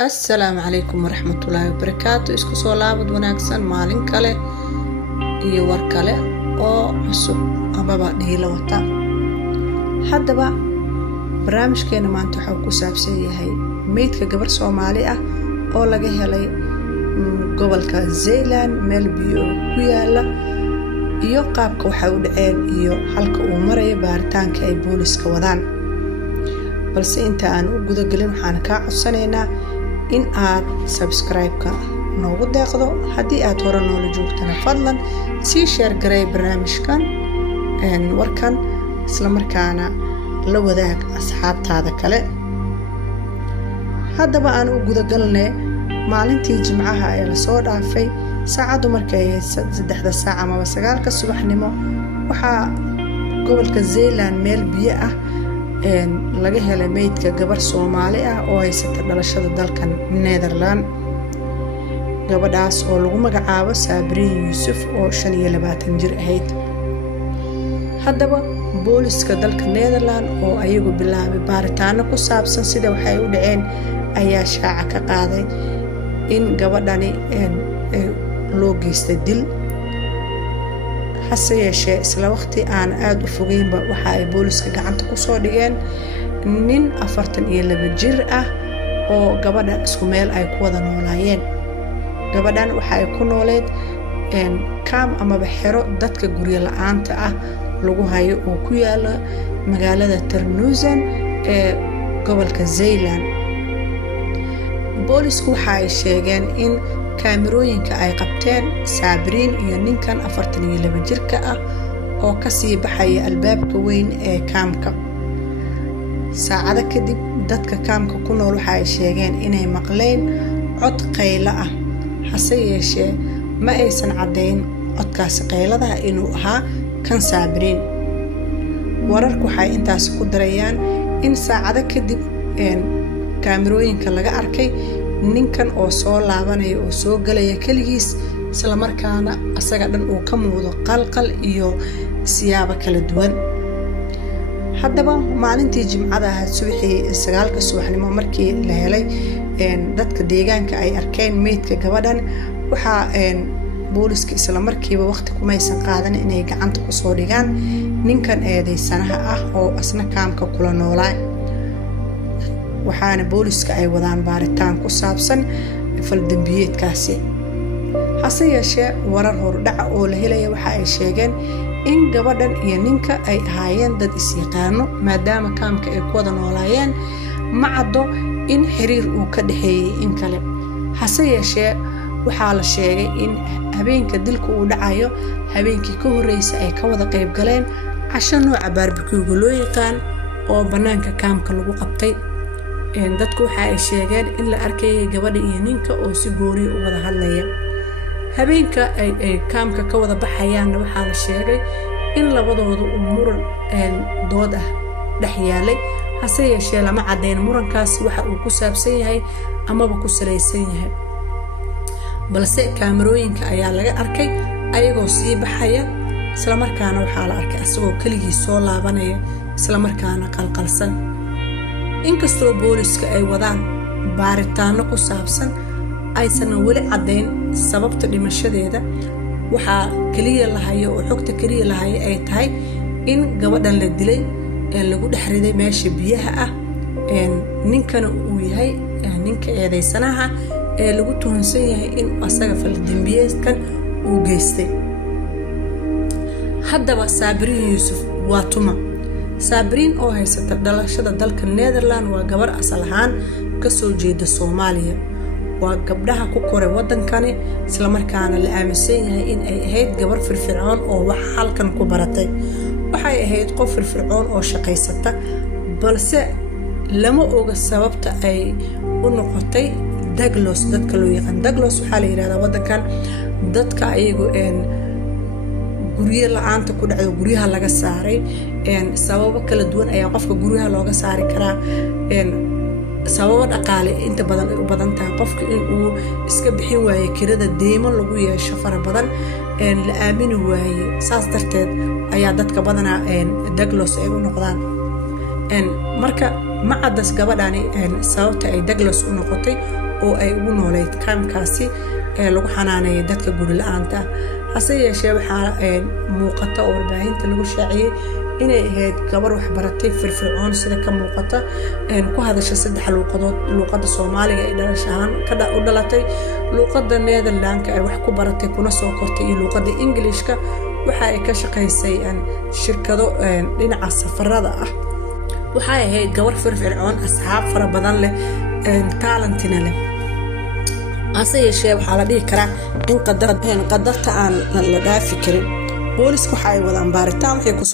السلام عليكم ورحمة الله وبركاته. isku soo laabad wanaagsan maalin kale iyo war kale oo cusub ababa dhiila wata. Haddaba barnaamijkeena maanta waxa uu ku saabsan yahay meydka gabar Soomaali ah oo laga helay gobolka Zeeland meel biyo ku yaala iyo qaabka waxa uu dhaceen iyo halka uu maray baaritaanka ay booliska wadaan. balse inta aan u guda galin waxaan ka codsanaynaa in aad subscribe-ka noogu deeqdo haddii aad hore noola joogtana fadlan sii share garay barnaamijkan warkan isla markaana la wadaag asxaabtaada kale. haddaba aan u guda galnay maalintii Jimcaha ee la soo dhaafay saacadu markay ahayd 3 saac ama 9 subaxnimo waxaa gobolka Zeeland meel biyo ah laga helay meydka gabar Soomaali ah oo haysata dhalashada dalkan Netherlands. gabadhaas oo lagu magacaabo Sabriin Yuusuf oo 25 jir ahayd. haddaba booliska dalka Netherlands oo ayagu bilaabay baaritaano ku saabsan sida waxay u dhaceen ayaa shaaca ka qaaday in gabadhani loo geystay dil. hase yeeshee isla waqti aan aad u fogeynba waxa ay booliska gacanta ku soo dhigeen nin 42 jir ah oo gabadha isku meel ay ku wada noolaayeen. gabadhan waxa ay ku nooleed kaam ama xero dadka guryo la'aanta ah lagu hayo oo ku yaala magaalada Terneuzen ee gobolka Zeeland. boolisku waxa ay sheegeen in kaamirooyinka ay qabteen Sabriin iyo ninkan 42 jirka ah oo ka sii baxaya albaabka weyn ee kaamka. saacado kadib dadka kaamka ku nool waxa ay sheegeen inay maqleen cod qaylo ah. hase yeeshee ma aysan caddayn codkaas qaylada inuu ahaa kan Sabriin. wararku waxay intaas ku darayaan in saacado kadib kaamirooyinka laga arkay ninkan oo soo laabanaya oo soo galaya kaligiis isla markaana asaga dhan uu ka muuqdo qalqal iyo siyaabo kala duwan. haddaba maalintii Jimcada ahayd subaxii 9 subaxnimo markii la helay dadka deegaanka ay arkeen meydka gabadhan waxa booliska isla markiiba waqti kumaysan qaadan inay gacanta ku soo dhigaan ninkan eedeysanaha ah oo asna kaamka kula noolaa. waxaana booliska ay wadaan baaritaan ku saabsan fal dambiyeedkaasi. hase yeeshee warar hordhac oo la helaya waxa ay sheegeen in gabadhan iyo ninka ay ahaayeen dad is yaqaano maadaama kaamka ay ku wada noolaayeen ma caddo in xiriir uu ka dhaxeeyay in kale. hase yeeshee waxaa la sheegay in habeenka dilku uu dhacayo habeenkii ka horreysay ay ka wada qayb galeen casho nooca barbecue loo yaqaan oo banaanka kaamka lagu qabtay. dadku waxa ay sheegeen in la arkayay gabadha iyo ninka oo si gooni u wada hadlaya. habeenka ay kaamka ka wada baxayaan waxaa la sheegay in labadoodu muran dood ah dhex yaalay. hase yeeshee lama caddayn murankaas waxa uu ku saabsan yahay amaba ku salaysan yahay. balse kaamirooyinka ayaa laga arkay ayagoo sii baxaya isla markaana waxaa la arkay asagoo kaligiis soo laabanaya isla markaana qalqalsan. inkastoo booliska ay wadaan baaritaano ku saabsan aysan weli caddayn sababta dhimashadeeda, waxaa kaliya lahayo oo xogta kaliya lahayo ay tahay in gabadhan la dilay lagu dhex riday meesha biyaha ah ninkana uu yahay ninka eedeysanaha ee lagu tuhunsan yahay in asaga fal dambiyeedkan uu geystay. haddaba Sabriin Yuusuf waa tuma. Sabriin oo haysata dhalashada dalka Netherlands waa gabar asal ahaan ka soo jeeda Soomaaliya. waa gabdhaha ku koray wadankani isla markaana la aaminsan yahay in ay ahayd gabar firfircoon oo wax halkan ku baratay. waxay ahayd qof firfircoon oo shaqaysata balse lama oga sababta ay u noqotay Daglos. dadka loo yaqaan Daglos waxaa la yiraahdaa wadankan dadka ayagu guryo la'aanta ku dhacdo guryaha laga saaray sababo kala duwan ayaa qofka guryaha looga saari karaa. sababo dhaqaale inta badan u badan tahay qofka in uu iska bixin waayo kirada deymo lagu yeesho fara badan la aamini waayo. saas darteed ayaa dadka badanaa Daglos ay u noqdaan. marka ma caddas gabadhani sababta ay Douglas u noqotay oo ay ugu nooleyd kaamkaasi lagu xanaaneeyay dadka guri la'aanta hase yeeshee waxaa muuqata oo warbaahinta lagu shaaciyay inay ahayd gabar wax baratay firfircoon sida ka muuqata ku hadasha 3 luuqadood luuqadda Soomaaliga ee dhalashaan ka u dhalatay luuqadda Nederlandka ay wax ku baratay kuna soo kortay iyo luuqadda Ingiriiska waxa ay ka shaqaysay shirkado dhinaca safarada ah waxa ay ahayd gabar firfircoon asxaab fara badan leh talentina leh hase yeeshee waxaa la dhihi karaa in qadarta aan la dhaafi karin boolisku waxa ay wadaan baaritaan waxay ku